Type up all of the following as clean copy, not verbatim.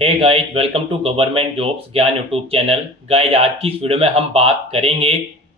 Hey guys, welcome to government jobs Gyan YouTube channel. Guys, आज की इस वीडियो में हम बात करेंगे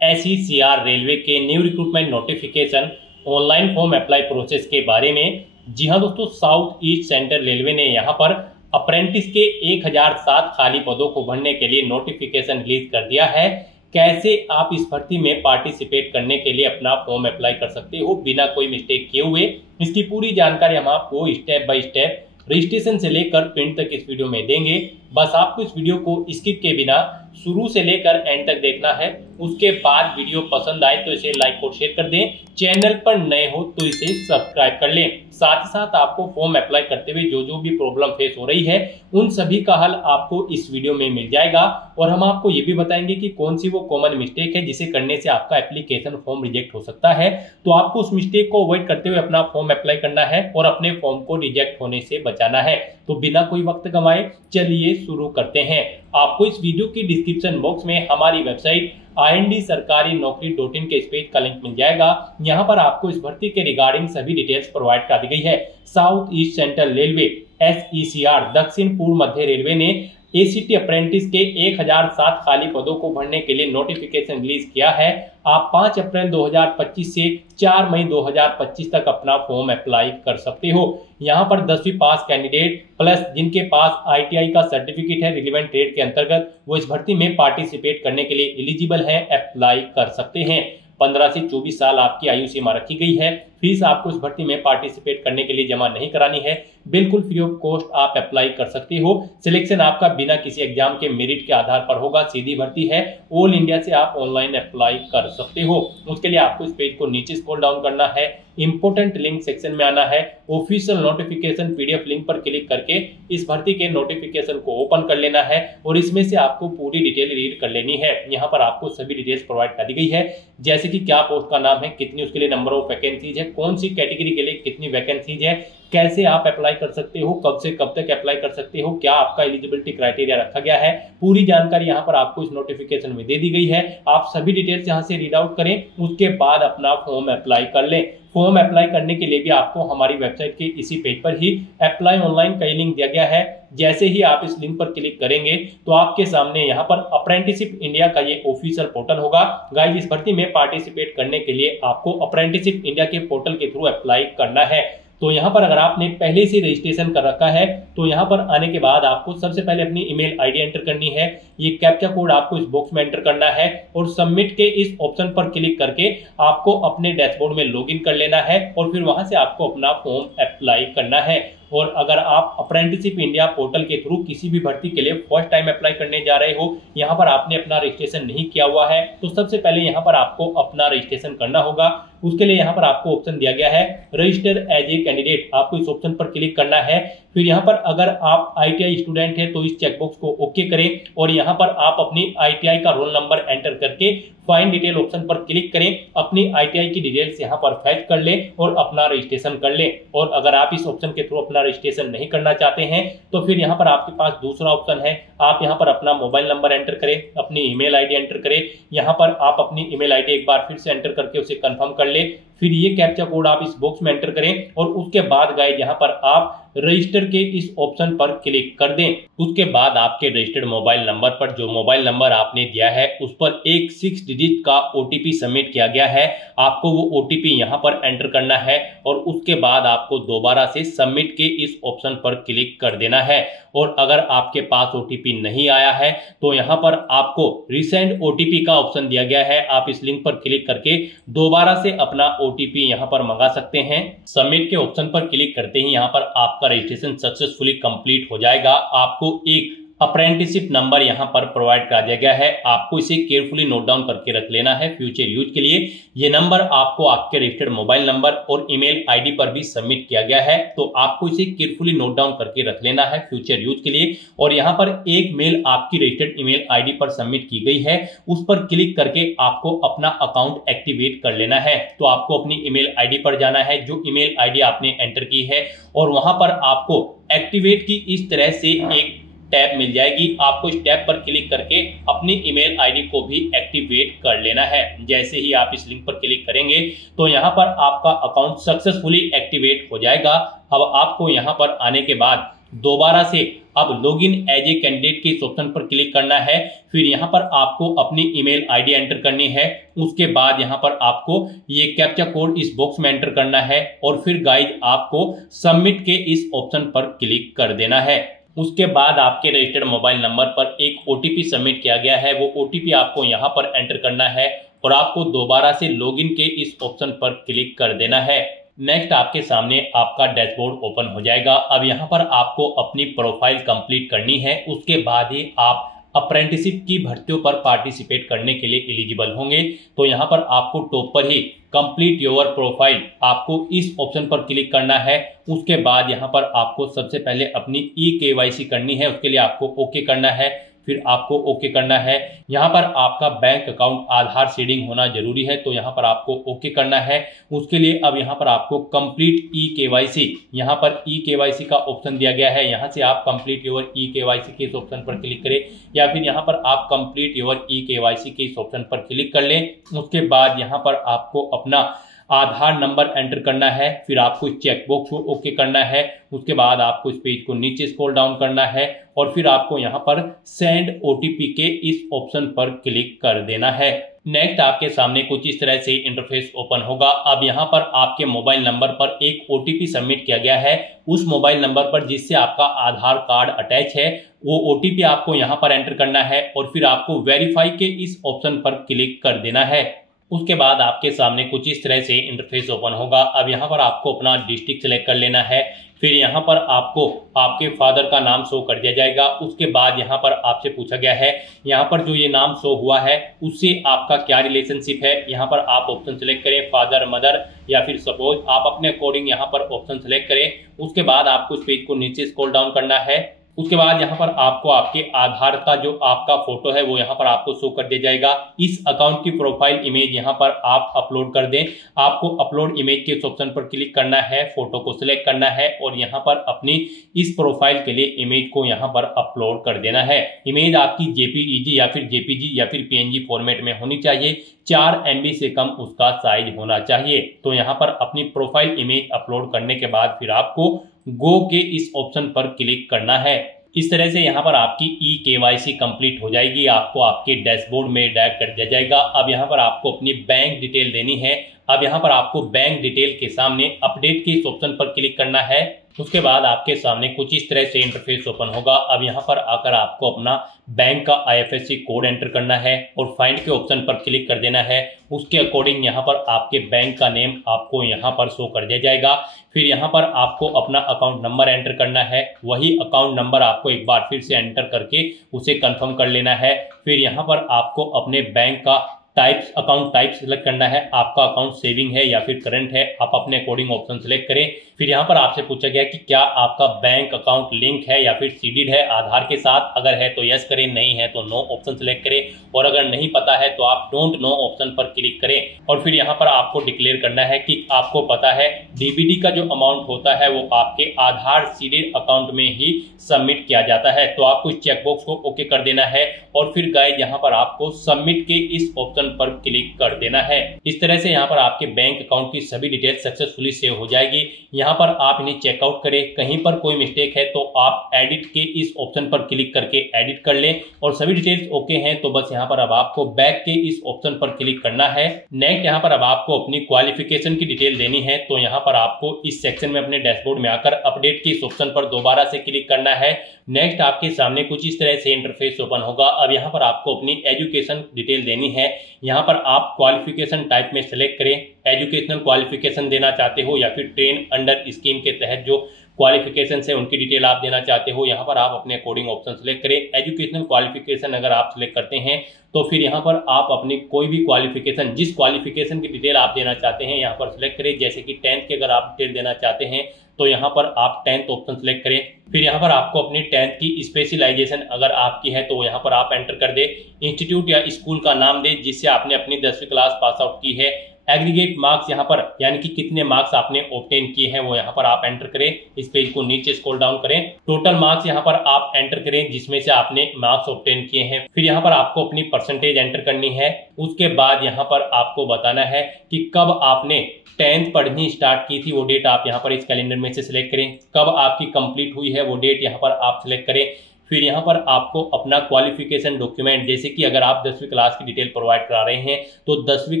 SECR रेलवे के new recruitment notification online form apply process के बारे में। जी हाँ दोस्तों, साउथ ईस्ट सेंट्रल रेलवे ने यहाँ पर अप्रेंटिस के 1007 खाली पदों को भरने के लिए नोटिफिकेशन रिलीज कर दिया है। कैसे आप इस भर्ती में पार्टिसिपेट करने के लिए अपना फॉर्म अप्लाई कर सकते हो बिना कोई मिस्टेक किए हुए, इसकी पूरी जानकारी हम आपको स्टेप बाय स्टेप रजिस्ट्रेशन से लेकर प्रिंट तक इस वीडियो में देंगे। बस आपको इस वीडियो को स्किप के बिना शुरू से लेकर एंड तक देखना है। उसके बाद वीडियो पसंद आए तो इसे लाइक और शेयर कर दें। चैनल पर नए हो तो इसे सब्सक्राइब कर लें। साथ ही साथ आपको फॉर्म अप्लाई करते हुए जो भी प्रॉब्लम फेस हो रही है उन सभी का हल आपको इस वीडियो में मिल जाएगा। और हम आपको ये भी बताएंगे कि कौन सी वो कॉमन मिस्टेक है जिसे करने से आपका एप्लीकेशन फॉर्म रिजेक्ट हो सकता है। तो आपको उस मिस्टेक को अवॉइड करते हुए अपना फॉर्म अप्लाई करना है और अपने फॉर्म को रिजेक्ट होने से बचाना है। तो बिना कोई वक्त गंवाए चलिए शुरू करते हैं। आपको इस वीडियो की डिस्क्रिप्शन बॉक्स में हमारी वेबसाइट IND-sarkari-naukri.in के इस पेज का लिंक मिल जाएगा। यहाँ पर आपको इस भर्ती के रिगार्डिंग सभी डिटेल्स प्रोवाइड कर दी गई है। South East Central railway SECR दक्षिण पूर्व मध्य रेलवे ने ACT अप्रेंटिस के 1007 खाली पदों को भरने के लिए नोटिफिकेशन रिलीज किया है। आप 5 अप्रैल 2025 से 4 मई 2025 तक अपना फॉर्म अप्लाई कर सकते हो। यहाँ पर 10वीं पास कैंडिडेट प्लस जिनके पास ITI का सर्टिफिकेट है रिलेवेंट ट्रेड के अंतर्गत, वो इस भर्ती में पार्टिसिपेट करने के लिए एलिजिबल है, अप्लाई कर सकते हैं। 15 से 24 साल आपकी आयु सीमा रखी गई है। फीस आपको इस भर्ती में पार्टिसिपेट करने के लिए जमा नहीं करानी है, बिल्कुल फ्री ऑफ कॉस्ट आप अप्लाई कर सकते हो। सिलेक्शन आपका बिना किसी एग्जाम के मेरिट के आधार पर होगा, सीधी भर्ती है। ऑल इंडिया से आप ऑनलाइन अप्लाई कर सकते हो। उसके लिए आपको इस पेज को नीचे स्क्रॉल डाउन करना है, इंपोर्टेंट लिंक सेक्शन में आना है, ऑफिशियल नोटिफिकेशन PDF लिंक पर क्लिक करके इस भर्ती के नोटिफिकेशन को ओपन कर लेना है और इसमें से आपको पूरी डिटेल रीड कर लेनी है। यहाँ पर आपको सभी डिटेल्स प्रोवाइड कर दी गई है, जैसे कि क्या पोस्ट का नाम है, कितनी उसके लिए नंबर ऑफ वैकेंसीज है, कौन सी कैटेगरी के लिए कितनी वैकेंसीज है, कैसे आप अप्लाई कर सकते हो, कब से कब तक अप्लाई कर सकते हो, क्या आपका एलिजिबिलिटी क्राइटेरिया रखा गया है। पूरी जानकारी यहाँ पर आपको इस नोटिफिकेशन में दे दी गई है। आप सभी डिटेल्स यहाँ से रीड आउट करें, उसके बाद अपना फॉर्म अप्लाई कर लें। फॉर्म अप्लाई करने के लिए भी आपको हमारी वेबसाइट के इसी पेज पर ही अप्लाई ऑनलाइन का लिंक दिया गया है। जैसे ही आप इस लिंक पर क्लिक करेंगे तो आपके सामने यहाँ पर अप्रेंटिसशिप इंडिया का ये ऑफिशियल पोर्टल होगा। गाइस, इस भर्ती में पार्टिसिपेट करने के लिए आपको अप्रेंटिसशिप इंडिया के पोर्टल के थ्रू अप्लाई करना है। तो यहाँ पर अगर आपने पहले से रजिस्ट्रेशन कर रखा है तो यहाँ पर आने के बाद आपको सबसे पहले अपनी ईमेल आईडी एंटर करनी है। ये कैप्चा कोड आपको इस बॉक्स में एंटर करना है और सबमिट के इस ऑप्शन पर क्लिक करके आपको अपने डैशबोर्ड में लॉगिन कर लेना है और फिर वहां से आपको अपना फॉर्म अप्लाई करना है। और अगर आप अप्रेंटिसशिप इंडिया पोर्टल के थ्रू किसी भी भर्ती के लिए फर्स्ट टाइम अप्लाई करने जा रहे हो, यहाँ पर आपने अपना रजिस्ट्रेशन नहीं किया हुआ है, तो सबसे पहले यहाँ पर आपको अपना रजिस्ट्रेशन करना होगा। उसके लिए यहाँ पर आपको ऑप्शन दिया गया है रजिस्टर एज ए कैंडिडेट, आपको इस ऑप्शन पर क्लिक करना है। फिर यहाँ पर अगर आप ITI स्टूडेंट है तो इस चेकबॉक्स को ओके करें और यहाँ पर आप अपनी ITI का रोल नंबर एंटर करके फाइंड डिटेल ऑप्शन पर क्लिक करें। अपनी ITI की डिटेल्स यहाँ पर फैच कर लें और अपना रजिस्ट्रेशन कर लें। और अगर आप इस ऑप्शन के थ्रू अपना रजिस्ट्रेशन नहीं करना चाहते हैं तो फिर यहाँ पर आपके पास दूसरा ऑप्शन है, आप यहाँ पर अपना मोबाइल नंबर एंटर करें, अपनी ईमेल आईडी एंटर करें। यहाँ पर आप अपनी ईमेल आईडी एक बार फिर से एंटर करके उसे कंफर्म कर ले। फिर ये कैप्चा कोड आप इस बॉक्स में एंटर करें और उसके बाद गाइस यहाँ पर आप रजिस्टर के इस ऑप्शन पर क्लिक कर दें। उसके बाद आपके रजिस्टर्ड मोबाइल नंबर पर जो मोबाइल नंबर आपने दिया है उस पर एक 6 डिजिट का OTP सबमिट किया गया है। आपको वो OTP यहाँ पर एंटर करना है और उसके बाद आपको दोबारा से सबमिट के इस ऑप्शन पर क्लिक कर देना है। और अगर आपके पास OTP नहीं आया है तो यहाँ पर आपको रिसेंड OTP का ऑप्शन दिया गया है। आप इस लिंक पर क्लिक करके दोबारा से अपना OTP यहाँ पर मंगा सकते हैं। सबमिट के ऑप्शन पर क्लिक करते ही यहाँ पर आपका रजिस्ट्रेशन सक्सेसफुली कंप्लीट हो जाएगा। आपको एक अप्रेंटिसशिप नंबर यहाँ पर प्रोवाइड कर दिया गया है, आपको इसे केयरफुली नोट डाउन करके रख लेना है फ्यूचर यूज के लिए। ये नंबर आपको आपके रजिस्टर्ड मोबाइल नंबर और ईमेल आईडी पर भी सबमिट किया गया है, तो आपको इसे केयरफुली नोट डाउन करके रख लेना है फ्यूचर यूज के लिए। और यहाँ पर एक मेल आपकी रजिस्टर्ड ईमेल आईडी पर सबमिट की गई है, उस पर क्लिक करके आपको अपना अकाउंट एक्टिवेट कर लेना है। तो आपको अपनी ईमेल आईडी पर जाना है, जो ईमेल आईडी आपने एंटर की है, और वहां पर आपको एक्टिवेट की इस तरह से एक टैब मिल जाएगी। आपको इस टैब पर क्लिक करके अपनी ईमेल आईडी को भी एक्टिवेट कर लेना है। जैसे ही आप इस लिंक पर क्लिक करेंगे तो यहाँ पर आपका अकाउंट सक्सेसफुली एक्टिवेट हो जाएगा। अब आपको यहाँ पर आने के बाद दोबारा से अब लॉगिन एज ए कैंडिडेट के इस ऑप्शन पर क्लिक करना है। फिर यहाँ पर आपको अपनी ईमेल आईडी एंटर करनी है। उसके बाद यहाँ पर आपको ये कैप्चा कोड इस बॉक्स में एंटर करना है और फिर गाइज आपको सबमिट के इस ऑप्शन पर क्लिक कर देना है। उसके बाद आपके रजिस्टर्ड मोबाइल नंबर पर एक ओटीपी सबमिट किया गया है, वो ओटीपी आपको यहाँ पर एंटर करना है और आपको दोबारा से लॉगिन के इस ऑप्शन पर क्लिक कर देना है। नेक्स्ट आपके सामने आपका डैशबोर्ड ओपन हो जाएगा। अब यहाँ पर आपको अपनी प्रोफाइल कंप्लीट करनी है, उसके बाद ही आप अप्रेंटिसशिप की भर्तियों पर पार्टिसिपेट करने के लिए एलिजिबल होंगे। तो यहाँ पर आपको टॉप पर ही कंप्लीट योर प्रोफाइल आपको इस ऑप्शन पर क्लिक करना है। उसके बाद यहाँ पर आपको सबसे पहले अपनी ई-KYC करनी है, उसके लिए आपको ओके करना है। फिर आपको ओके करना है। यहाँ पर आपका बैंक अकाउंट आधार सीडिंग होना जरूरी है, तो यहाँ पर आपको ओके करना है। उसके लिए अब यहाँ पर आपको कंप्लीट ई-KYC, यहाँ पर ई-KYC का ऑप्शन दिया गया है, यहाँ से आप कंप्लीट योर ई-KYC के इस ऑप्शन पर क्लिक करें या फिर यहाँ पर आप कंप्लीट योर ई-KYC के इस ऑप्शन पर क्लिक कर लें। उसके बाद यहाँ पर आपको अपना आधार नंबर एंटर करना है। फिर आपको चेक बॉक्स को ओके करना है। उसके बाद आपको इस पेज को नीचे स्क्रॉल डाउन करना है और फिर आपको यहाँ पर सेंड ओटीपी के इस ऑप्शन पर क्लिक कर देना है। नेक्स्ट आपके सामने कुछ इस तरह से इंटरफेस ओपन होगा। अब यहाँ पर आपके मोबाइल नंबर पर एक ओटीपी सबमिट किया गया है। उस मोबाइल नंबर पर जिससे आपका आधार कार्ड अटैच है, वो ओटीपी आपको यहाँ पर एंटर करना है और फिर आपको वेरीफाई के इस ऑप्शन पर क्लिक कर देना है। उसके बाद आपके सामने कुछ इस तरह से इंटरफेस ओपन होगा। अब यहाँ पर आपको अपना डिस्ट्रिक्ट सेलेक्ट कर लेना है। फिर यहाँ पर आपको आपके फादर का नाम शो कर दिया जाएगा। उसके बाद यहाँ पर आपसे पूछा गया है, यहाँ पर जो ये नाम शो हुआ है उससे आपका क्या रिलेशनशिप है। यहाँ पर आप ऑप्शन सेलेक्ट करें, फादर, मदर या फिर सपोज, आप अपने अकॉर्डिंग यहाँ पर ऑप्शन सेलेक्ट करें। उसके बाद आपको इस पेज को नीचे स्क्रॉल डाउन करना है। उसके बाद यहाँ पर आपको आपके आधार का जो आपका फोटो है वो यहाँ पर आपको शो कर दिया जाएगा। इस अकाउंट की प्रोफाइल इमेज यहाँ पर आप अपलोड कर दें। आपको अपलोड इमेज के ऑप्शन पर क्लिक करना है, फोटो को सिलेक्ट करना है और यहाँ पर अपनी इस प्रोफाइल के लिए इमेज को यहाँ पर अपलोड कर देना है। इमेज आपकी JPEG या फिर JPG या फिर PNG फॉर्मेट में होनी चाहिए। 4 MB से कम उसका साइज होना चाहिए। तो यहाँ पर अपनी प्रोफाइल इमेज अपलोड करने के बाद फिर आपको गो के इस ऑप्शन पर क्लिक करना है। इस तरह से यहाँ पर आपकी ई-KYC कंप्लीट हो जाएगी। आपको आपके डैशबोर्ड में डायरेक्ट कर दिया जाएगा। अब यहाँ पर आपको अपनी बैंक डिटेल देनी है। अब यहाँ पर आपको बैंक डिटेल के सामने अपडेट के इस ऑप्शन पर क्लिक करना है। उसके बाद आपके सामने कुछ इस तरह से इंटरफेस ओपन होगा। अब यहाँ पर आकर आपको अपना बैंक का IFSC कोड एंटर करना है और फाइंड के ऑप्शन पर क्लिक कर देना है। उसके अकॉर्डिंग यहाँ पर आपके बैंक का नेम आपको यहाँ पर शो कर दिया जाएगा। फिर यहाँ पर आपको अपना अकाउंट नंबर एंटर करना है। वही अकाउंट नंबर आपको एक बार फिर से एंटर करके उसे कंफर्म कर लेना है। फिर यहाँ पर आपको अपने बैंक का अकाउंट टाइप सेलेक्ट करना है। आपका अकाउंट सेविंग है या फिर करंट है, आप अपने अकॉर्डिंग ऑप्शन सेलेक्ट करें। फिर यहाँ पर आपसे पूछा गया कि क्या आपका बैंक अकाउंट लिंक है या फिर सीडेड है आधार के साथ। अगर है तो यस करें, नहीं है तो नो ऑप्शन सेलेक्ट करें और अगर नहीं पता है तो आप डोंट नो ऑप्शन पर क्लिक करें। और फिर यहाँ पर आपको डिक्लेयर करना है कि आपको पता है DBD का जो अमाउंट होता है वो आपके आधार सीडेड अकाउंट में ही सबमिट किया जाता है। तो आपको इस चेकबॉक्स को ओके कर देना है और फिर गाइस यहाँ पर आपको सबमिट के इस ऑप्शन पर क्लिक कर देना है। इस तरह से यहाँ पर आपके बैंक अकाउंट की सभी डिटेल सक्सेसफुली सेव हो जाएगी। यहाँ पर आप इन्हें चेकआउट करें। कहीं पर कोई मिस्टेक है तो आप एडिट के इस ऑप्शन पर क्लिक करके एडिट कर लें और सभी डिटेल्स ओके हैं तो बस यहाँ पर अब आपको बैक के इस ऑप्शन पर क्लिक करना है। नेक्स्ट यहाँ पर अब आपको अपनी क्वालिफिकेशन की डिटेल देनी है। तो यहाँ पर आपको इस सेक्शन में अपने डैशबोर्ड में आकर अपडेट के इस ऑप्शन पर दोबारा से क्लिक करना है। नेक्स्ट आपके सामने कुछ इस तरह से इंटरफेस ओपन होगा। अब यहाँ पर आपको अपनी एजुकेशन डिटेल देनी है। यहाँ पर आप क्वालिफिकेशन टाइप में सेलेक्ट करें, एजुकेशनल क्वालिफिकेशन देना चाहते हो या फिर ट्रेन अंडर स्कीम के तहत जो क्वालिफिकेशन है उनकी डिटेल आप देना चाहते हो। यहाँ पर आप अपने अकॉर्डिंग ऑप्शन सेलेक्ट करें। एजुकेशनल क्वालिफिकेशन अगर आप सेलेक्ट करते हैं तो फिर यहाँ पर आप अपनी कोई भी क्वालिफिकेशन, जिस क्वालिफिकेशन की डिटेल आप देना चाहते हैं यहाँ पर सेलेक्ट करें। जैसे कि 10th की अगर आप डिटेल देना चाहते हैं तो यहाँ पर आप 10th ऑप्शन सेलेक्ट करें। फिर यहाँ पर आपको अपनी 10th की स्पेशलाइजेशन अगर आपकी है तो यहाँ पर आप एंटर कर दे। इंस्टीट्यूट या स्कूल का नाम दे जिससे आपने अपनी 10वीं क्लास पास आउट की है। एग्रीगेट मार्क्स यहाँ पर यानी कि कितने मार्क्स आपने ऑब्टेन किए हैं वो यहाँ पर आप एंटर करें। इस पेज को नीचे स्क्रॉल डाउन करें, टोटल मार्क्स यहाँ पर आप एंटर करें जिसमें से आपने मार्क्स ऑब्टेन किए हैं। फिर यहाँ पर आपको अपनी परसेंटेज एंटर करनी है। उसके बाद यहाँ पर आपको बताना है कि कब आपने 10th पढ़नी स्टार्ट की थी, वो डेट आप यहाँ पर इस कैलेंडर में से सिलेक्ट करें। कब आपकी कंप्लीट हुई है वो डेट यहाँ पर आप सिलेक्ट करें। फिर यहाँ पर आपको अपना क्वालिफिकेशन डॉक्यूमेंट, जैसे कि अगर आप 10वीं क्लास की डिटेल प्रोवाइड करा रहे हैं तो 10वीं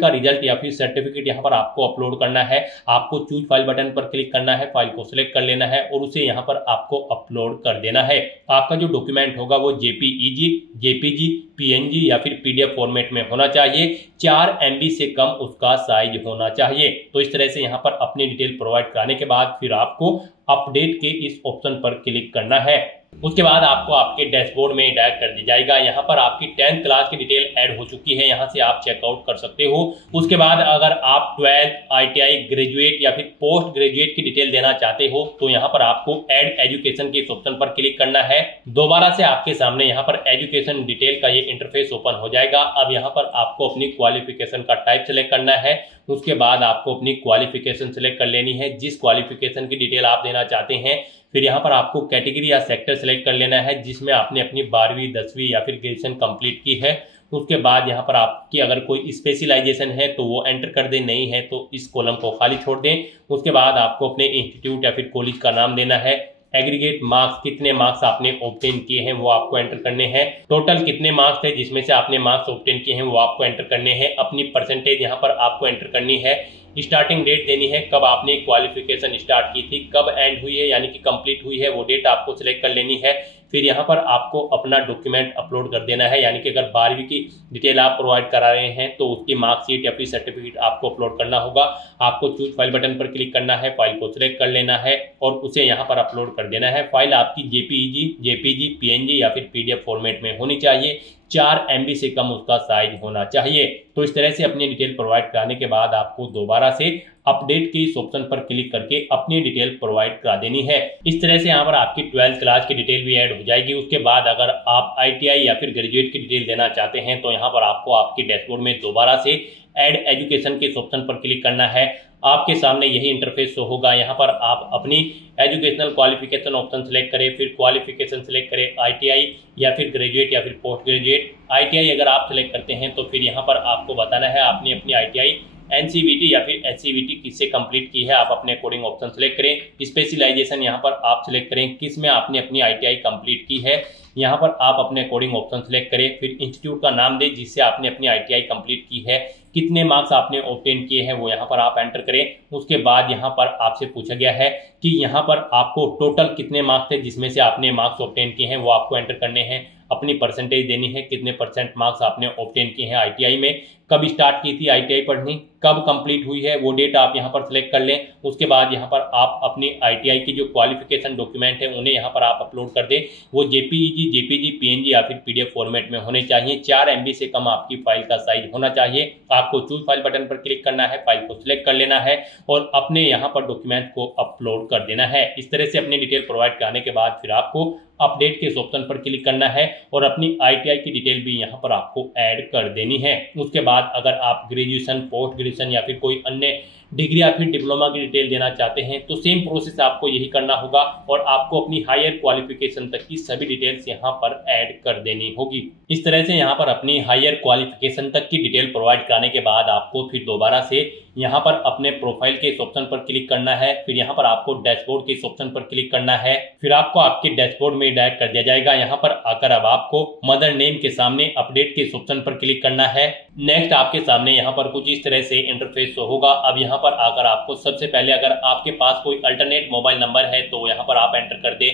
का रिजल्ट या फिर सर्टिफिकेट यहाँ पर आपको अपलोड करना है। आपको चूज फाइल बटन पर क्लिक करना है, फाइल को सिलेक्ट कर लेना है और उसे यहाँ पर आपको अपलोड कर देना है। आपका जो डॉक्यूमेंट होगा वो जेपीईजी, जेपीजी, पीएनजी या फिर पीडीएफ फॉर्मेट में होना चाहिए। 4 MB से कम उसका साइज होना चाहिए। तो इस तरह से यहाँ पर अपनी डिटेल प्रोवाइड कराने के बाद फिर आपको अपडेट के इस ऑप्शन पर क्लिक करना है। उसके बाद आपको आपके डैशबोर्ड में डायरेक्ट कर दी जाएगा। यहाँ पर आपकी 10th क्लास की डिटेल ऐड हो चुकी है, यहाँ से आप चेकआउट कर सकते हो। उसके बाद अगर आप 12th, ITI, ग्रेजुएट या फिर पोस्ट ग्रेजुएट की डिटेल देना चाहते हो तो यहाँ पर आपको ऐड एजुकेशन के इस ऑप्शन पर क्लिक करना है। दोबारा से आपके सामने यहाँ पर एजुकेशन डिटेल का ये इंटरफेस ओपन हो जाएगा। अब यहाँ पर आपको अपनी क्वालिफिकेशन का टाइप सेलेक्ट करना है। उसके बाद आपको अपनी क्वालिफिकेशन सेलेक्ट कर लेनी है, जिस क्वालिफिकेशन की डिटेल आप देना चाहते हैं। फिर यहाँ पर आपको कैटेगरी या सेक्टर सेलेक्ट कर लेना है जिसमें आपने अपनी 12वीं, 10वीं या फिर ग्रेजुएशन कंप्लीट की है। उसके बाद यहाँ पर आपकी अगर कोई स्पेशलाइजेशन है तो वो एंटर कर दें, नहीं है तो इस कॉलम को खाली छोड़ दें। उसके बाद आपको अपने इंस्टीट्यूट या फिर कॉलेज का नाम देना है। एग्रीगेट मार्क्स, कितने मार्क्स आपने ऑब्टेन किए हैं वो आपको एंटर करने हैं। टोटल कितने मार्क्स थे जिसमें से आपने मार्क्स ऑब्टेन किए हैं वो आपको एंटर करने हैं। अपनी परसेंटेज यहाँ पर आपको एंटर करनी है। स्टार्टिंग डेट देनी है, कब आपने क्वालिफिकेशन स्टार्ट की थी, कब एंड हुई है यानी कि कंप्लीट हुई है वो डेट आपको सिलेक्ट कर लेनी है। फिर यहाँ पर आपको अपना डॉक्यूमेंट अपलोड कर देना है, यानी कि अगर 12वीं की डिटेल आप प्रोवाइड करा रहे हैं तो उसकी मार्कशीट या फिर सर्टिफिकेट आपको अपलोड करना होगा। आपको चूज फाइल बटन पर क्लिक करना है, फाइल को सिलेक्ट कर लेना है और उसे यहाँ पर अपलोड कर देना है। फाइल आपकी जेपीईजी, जेपीजी, पीएनजी या फिर पीडीएफ फॉर्मेट में होनी चाहिए। 4 MB से कम उसका साइज होना चाहिए। तो इस तरह से अपनी डिटेल प्रोवाइड कराने के बाद आपको दोबारा से अपडेट के इस ऑप्शन पर क्लिक करके अपनी डिटेल प्रोवाइड करा देनी है। इस तरह से यहाँ पर आपकी 12th क्लास की डिटेल भी ऐड हो जाएगी। उसके बाद अगर आप ITI या फिर ग्रेजुएट की डिटेल देना चाहते हैं तो यहाँ पर आपको आपके डैशबोर्ड में दोबारा से ऐड एजुकेशन के इस ऑप्शन पर क्लिक करना है। आपके सामने यही इंटरफेस शो होगा। यहाँ पर आप अपनी एजुकेशनल क्वालिफिकेशन ऑप्शन सेलेक्ट करें, फिर क्वालिफिकेशन सेलेक्ट करें, ITI या फिर ग्रेजुएट या फिर पोस्ट ग्रेजुएट। ITI अगर आप सेलेक्ट करते हैं तो फिर यहाँ पर आपको बताना है आपने अपनी ITI NCVT या फिर SCVT किससे कंप्लीट की है, आप अपने अकॉर्डिंग ऑप्शन सेलेक्ट करें। स्पेशलाइजेशन यहाँ पर आप सिलेक्ट करें किस में आपने अपनी ITI कंप्लीट की है, यहाँ पर आप अपने अकॉर्डिंग ऑप्शन सेलेक्ट करें। फिर इंस्टीट्यूट का नाम दें जिससे आपने अपनी ITI कंप्लीट की है, कितने मार्क्स आपने ऑब्टेन किए हैं वो यहाँ पर आप एंटर करें। उसके बाद यहाँ पर आपसे पूछा गया है कि यहाँ पर आपको टोटल कितने मार्क्स थे जिसमें से आपने मार्क्स ऑब्टेन किए हैं वो आपको एंटर करने हैं। अपनी परसेंटेज देनी है, कितने % मार्क्स आपने ऑब्टेन किए हैं ITI में, कब स्टार्ट की थी ITI पढ़नी, कब कंप्लीट हुई है वो डेट आप यहाँ पर सिलेक्ट कर लें। उसके बाद यहाँ पर आप अपनी ITI की जो क्वालिफिकेशन डॉक्यूमेंट है उन्हें यहाँ पर आप अपलोड कर दें। वो जेपीईजी, जेपीजी, पीएनजी या फिर पीडीएफ फॉर्मेट में होने चाहिए। 4 MB से कम आपकी फाइल का साइज होना चाहिए। आपको चूज फाइल बटन पर क्लिक करना है, फाइल को सिलेक्ट कर लेना है और अपने यहाँ पर डॉक्यूमेंट को अपलोड कर देना है। इस तरह से अपनी डिटेल प्रोवाइड कराने के बाद फिर आपको अपडेट के इस ऑप्शन पर क्लिक करना है और अपनी ITI की डिटेल भी यहाँ पर आपको ऐड कर देनी है। उसके बाद अगर आप ग्रेजुएशन, पोस्ट ग्रेजुएशन या फिर कोई अन्य डिग्री या फिर डिप्लोमा की डिटेल देना चाहते हैं तो सेम प्रोसेस आपको यही करना होगा और आपको अपनी हायर क्वालिफिकेशन तक की सभी डिटेल्स यहाँ पर ऐड कर देनी होगी। इस तरह से यहाँ पर अपनी हायर क्वालिफिकेशन तक की डिटेल प्रोवाइड कराने के बाद आपको फिर दोबारा से यहाँ पर अपने प्रोफाइल के इस ऑप्शन पर क्लिक करना है। फिर यहाँ पर आपको डैशबोर्ड के इस ऑप्शन पर क्लिक करना है। फिर आपको आपके डैशबोर्ड में डायरेक्ट कर दिया जाएगा। यहाँ पर आकर अब आपको मदर नेम के सामने अपडेट के इस ऑप्शन पर क्लिक करना है। नेक्स्ट आपके सामने यहाँ पर कुछ इस तरह से इंटरफेस होगा। अब यहाँ पर आकर आपको सबसे पहले अगर आपके पास कोई अल्टरनेट मोबाइल नंबर है तो यहाँ पर आप एंटर कर दें,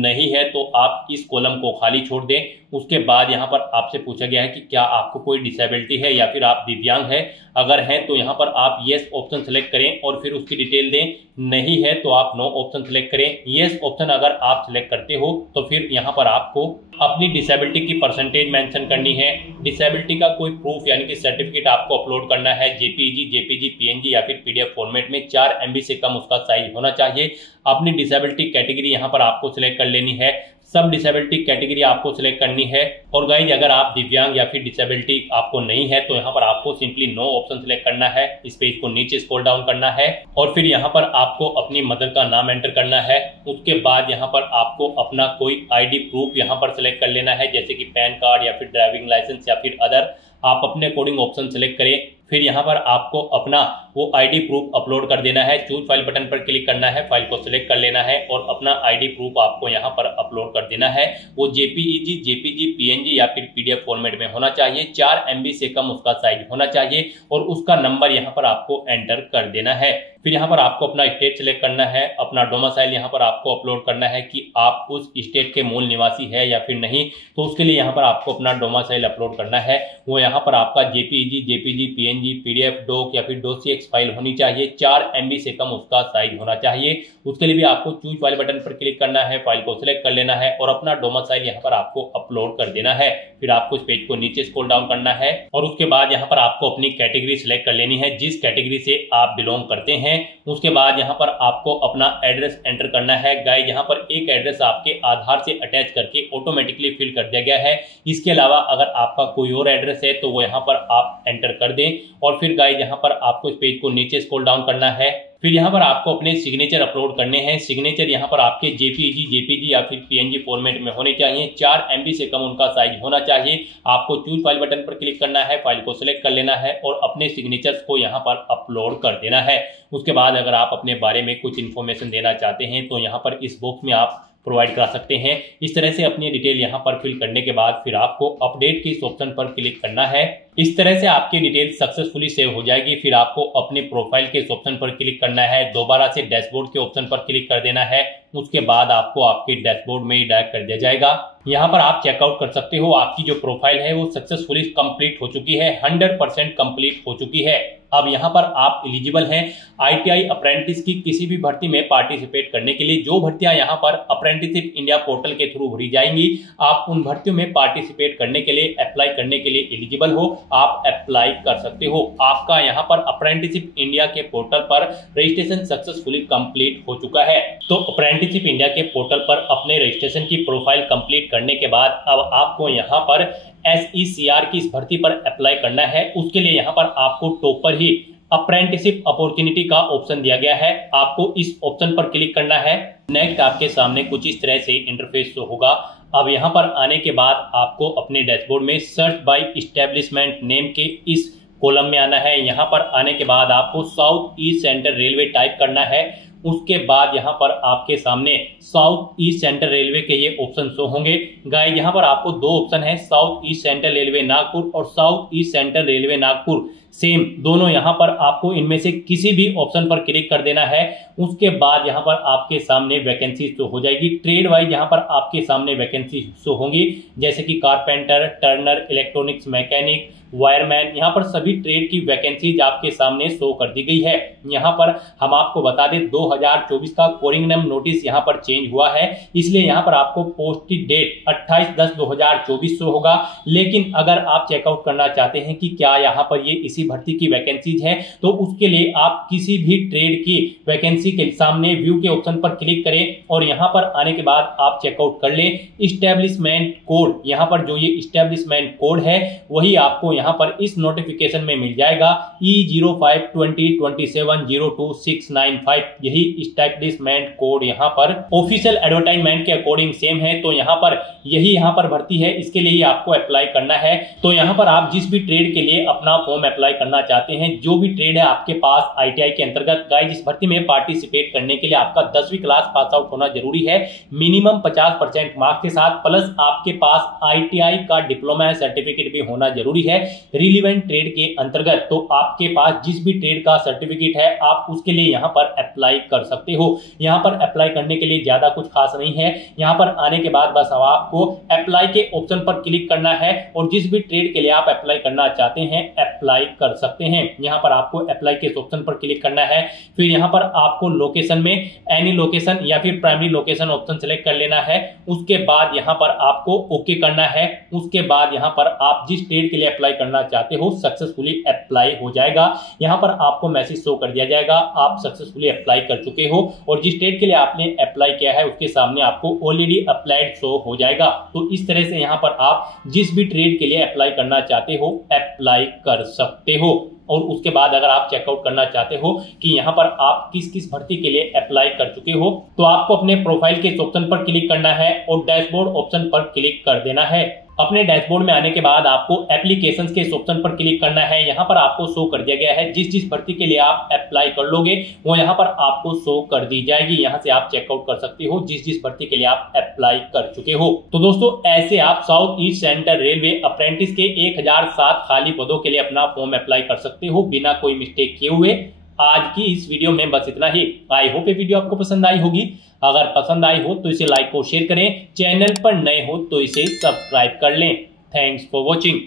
नहीं है तो आप इस कॉलम को खाली छोड़ दें। उसके बाद यहाँ पर आपसे पूछा गया है कि क्या आपको कोई डिसेबिलिटी है या फिर आप दिव्यांग है, अगर हैं तो यहाँ पर आप येस ऑप्शन सेलेक्ट करें और फिर उसकी डिटेल दें, नहीं है तो आप नो ऑप्शन सेलेक्ट करें। येस ऑप्शन अगर आप सिलेक्ट करते हो तो फिर यहाँ पर आपको अपनी डिसेबिलिटी की परसेंटेज मेंशन करनी है। डिसेबिलिटी का कोई प्रूफ यानी कि सर्टिफिकेट आपको अपलोड करना है। जेपीजी, जेपीजी, पीएनजी या फिर पीडीएफ फॉर्मेट में 4 MB से कम उसका साइज होना चाहिए। अपनी डिसेबिलिटी कैटेगरी यहाँ पर आपको सिलेक्ट कर लेनी है। सब डिसेबिलिटी कैटेगरी आपको सिलेक्ट करनी है। और गाइज अगर आप दिव्यांग या फिर डिसेबिलिटी आपको नहीं है तो यहाँ पर आपको सिंपली नो ऑप्शन सिलेक्ट करना है। इस पेज को नीचे स्क्रॉल डाउन करना है और फिर यहाँ पर आपको अपनी मदर का नाम एंटर करना है। उसके बाद यहाँ पर आपको अपना कोई आईडी प्रूफ यहाँ पर सिलेक्ट कर लेना है, जैसे कि पैन कार्ड या फिर ड्राइविंग लाइसेंस या फिर अदर। आप अपने अकॉर्डिंग ऑप्शन सिलेक्ट करें। फिर यहाँ पर आपको अपना वो आईडी प्रूफ अपलोड कर देना है। चूज फाइल बटन पर क्लिक करना है, फाइल को सिलेक्ट कर लेना है और अपना आईडी प्रूफ आपको यहाँ पर अपलोड कर देना है। वो जेपीईजी, जेपीजी, पीएनजी या फिर पीडीएफ फॉर्मेट में होना चाहिए। 4 MB से कम उसका साइज होना चाहिए और उसका नंबर यहाँ पर आपको एंटर कर देना है। फिर यहाँ पर आपको अपना स्टेट सिलेक्ट करना है, अपना डोमिसाइल यहाँ पर आपको अपलोड करना है कि आप उस स्टेट के मूल निवासी है या फिर नहीं। तो उसके लिए यहाँ पर आपको अपना डोमिसाइल अपलोड करना है। वो यहाँ पर आपका JPEG, JPG, PNG, PDF, doc या फिर डॉक्स फाइल होनी चाहिए। 4 MB से कम उसका साइज होना चाहिए। उसके लिए भी आपको चूज फाइल बटन पर क्लिक करना है, फाइल को सिलेक्ट कर लेना है और अपना डोमिसाइल यहाँ पर आपको अपलोड कर देना है। फिर आपको इस पेज को नीचे स्क्रॉल डाउन करना है और उसके बाद यहाँ पर आपको अपनी कैटेगरी सिलेक्ट कर लेनी है, जिस कैटेगरी से आप बिलोंग करते हैं। उसके बाद यहाँ पर आपको अपना एड्रेस एंटर करना है। गाइस यहाँ पर एक एड्रेस आपके आधार से अटैच करके ऑटोमेटिकली फिल कर दिया गया है। इसके अलावा अगर आपका कोई और एड्रेस है तो वो यहाँ पर आप एंटर कर दें। और फिर गाइस यहाँ पर आपको इस पेज को नीचे स्क्रॉल डाउन करना है। फिर यहाँ पर आपको अपने सिग्नेचर अपलोड करने हैं। सिग्नेचर यहाँ पर आपके जेपीजी, जेपीजी या फिर पीएनजी फॉर्मेट में होने चाहिए। 4 MB से कम उनका साइज होना चाहिए। आपको चूज फाइल बटन पर क्लिक करना है, फाइल को सिलेक्ट कर लेना है और अपने सिग्नेचर्स को यहाँ पर अपलोड कर देना है। उसके बाद अगर आप अपने बारे में कुछ इन्फॉर्मेशन देना चाहते हैं तो यहाँ पर इस बॉक्स में आप प्रोवाइड करा सकते हैं। इस तरह से अपनी डिटेल यहाँ पर फिल करने के बाद फिर आपको अपडेट के इस ऑप्शन पर क्लिक करना है। इस तरह से आपकी डिटेल सक्सेसफुली सेव हो जाएगी। फिर आपको अपने प्रोफाइल के इस ऑप्शन पर क्लिक करना है, दोबारा से डैशबोर्ड के ऑप्शन पर क्लिक कर देना है। उसके बाद आपको आपके डैशबोर्ड में ही डायरेक्ट कर दिया जाएगा। यहाँ पर आप चेकआउट कर सकते हो, आपकी जो प्रोफाइल है वो सक्सेसफुली कंप्लीट हो चुकी है, 100% कंप्लीट हो चुकी है। अब यहाँ पर आप एलिजिबल हैं ITI अप्रेंटिस की किसी भी भर्ती में पार्टिसिपेट करने के लिए। जो भर्तियां यहाँ पर अप्रेंटिसशिप इंडिया पोर्टल के थ्रू भरी जाएंगी, आप उन भर्तियों में पार्टिसिपेट करने के लिए, अप्लाई करने के लिए एलिजिबल हो, आप अप्लाई कर सकते हो। आपका यहाँ पर अप्रेंटिसशिप इंडिया के पोर्टल पर रजिस्ट्रेशन सक्सेसफुली कंप्लीट हो चुका है। तो अप्रेंटिसशिप इंडिया के पोर्टल पर अपने रजिस्ट्रेशन की प्रोफाइल कंप्लीट करने के बाद अब आपको यहाँ पर SECR की इस भर्ती पर अप्लाई करना है। उसके लिए यहाँ पर आपको टॉप पर ही अप्रेंटिसशिप अपॉर्चुनिटी का ऑप्शन दिया गया है, आपको इस ऑप्शन पर क्लिक करना है। नेक्स्ट आपके सामने कुछ इस तरह से इंटरफेस शो होगा। अब यहाँ पर आने के बाद आपको अपने डैशबोर्ड में सर्च बाय एस्टेब्लिशमेंट नेम के इस कॉलम में आना है। यहाँ पर आने के बाद आपको south East Central railway type करना है। उसके बाद यहाँ पर आपके सामने साउथ ईस्ट सेंट्रल रेलवे के ये ऑप्शन शो होंगे। गाइस यहाँ पर आपको 2 ऑप्शन है, South East Central Railway Nagpur और South East Central Railway Nagpur, same दोनों। यहाँ पर आपको इनमें से किसी भी ऑप्शन पर क्लिक कर देना है। उसके बाद यहाँ पर आपके सामने वैकेंसी शो हो जाएगी। ट्रेड वाइज यहाँ पर आपके सामने वैकेंसी शो होंगी, जैसे कि carpenter, Turner, electronics mechanic, wireman. यहाँ पर सभी ट्रेड की वैकेंसीज आपके सामने शो कर दी गई है। यहाँ पर हम आपको बता दें 2024 का कोरिंगनम नोटिस यहाँ पर चेंज हुआ है, इसलिए यहाँ पर आपको पोस्टेड डेट 28/10/2024 शो होगा। लेकिन अगर आप चेकआउट करना चाहते हैं कि क्या यहाँ पर ये इसी भर्ती की वैकेंसीज है, तो उसके लिए आप किसी भी ट्रेड की वैकेंसी के सामने व्यू के ऑप्शन पर क्लिक करें और यहाँ पर आने के बाद आप चेकआउट कर लें। इस्टेब्लिशमेंट कोड, यहाँ पर जो ये इस्टेब्लिशमेंट कोड है वही आपको यहाँ पर इस नोटिफिकेशन में मिल जाएगा, E052027022695। यही इस्टेब्लिशमेंट कोड यहाँ पर ऑफिशियल एडवर्टाइजमेंट के अकॉर्डिंग सेम है। तो यहाँ पर यही यहाँ पर भर्ती है, इसके लिए ही आपको अप्लाई करना है। तो यहाँ पर आप जिस भी ट्रेड के लिए अपना फॉर्म अप्लाई करना चाहते हैं, जो भी ट्रेड है आपके पास ITI के अंतर्गत, गाइस इस भर्ती में पार्टिसिपेट करने के लिए आपका 10वीं क्लास पास आउट होना जरूरी है, मिनिमम 50% मार्क्स के साथ, प्लस आपके पास ITI का डिप्लोमा सर्टिफिकेट भी होना जरूरी है रिलीवेंट ट्रेड के अंतर्गत। तो आपके पास जिस भी ट्रेड का सर्टिफिकेट है आप उसके लिए यहाँ पर अप्लाई कर सकते हो। यहाँ पर अप्लाई करने के लिए ज्यादा कुछ खास नहीं है। यहाँ पर आने के बाद बस आपको अप्लाई के ऑप्शन पर क्लिक करना है और जिस भी ट्रेड के लिए आप अप्लाई करना चाहते हैं अप्लाई कर सकते हैं। यहाँ पर आपको अप्लाई के ऑप्शन पर क्लिक करना है। फिर यहाँ पर आपको लोकेशन में एनी लोकेशन या फिर प्राइमरी लोकेशन ऑप्शन सेलेक्ट कर लेना है। उसके बाद यहाँ पर आपको ओके करना है। उसके बाद यहाँ पर आप जिस ट्रेड के लिए अप्लाई करना चाहते हो सक्सेसफुली अप्लाई हो जाएगा। यहाँ पर आपको मैसेज शो कर दिया जाएगा आप सक्सेसफुली अप्लाई कर चुके हो, और जिस ट्रेड के लिए आपने अप्लाई किया है उसके सामने आपको ऑलरेडी अप्लाइड शो हो जाएगा। तो इस तरह से यहाँ पर आप जिस भी ट्रेड के लिए अप्लाई करना चाहते हो अप्लाई कर सकते हो। और उसके बाद अगर आप चेकआउट करना चाहते हो कि यहाँ पर आप किस किस भर्ती के लिए अप्लाई कर चुके हो, तो आपको अपने प्रोफाइल के ऑप्शन पर क्लिक करना है और डैशबोर्ड ऑप्शन पर क्लिक कर देना है। अपने डैशबोर्ड में आने के बाद आपको एप्लीकेशंस के ऑप्शन पर क्लिक करना है। यहाँ पर आपको शो कर दिया गया है जिस जिस भर्ती के लिए आप अप्लाई कर लोगे वो यहाँ पर आपको शो कर दी जाएगी। यहाँ से आप चेकआउट कर सकते हो जिस जिस भर्ती के लिए आप अप्लाई कर चुके हो। तो दोस्तों ऐसे आप south East Central railway apprentice के 1007 खाली पदों के लिए अपना फॉर्म अप्लाई कर सकते हो बिना कोई मिस्टेक किए हुए। आज की इस वीडियो में बस इतना ही। आई होप ये वीडियो आपको पसंद आई होगी। अगर पसंद आई हो तो इसे लाइक और शेयर करें। चैनल पर नए हो तो इसे सब्सक्राइब कर लें। Thanks for watching.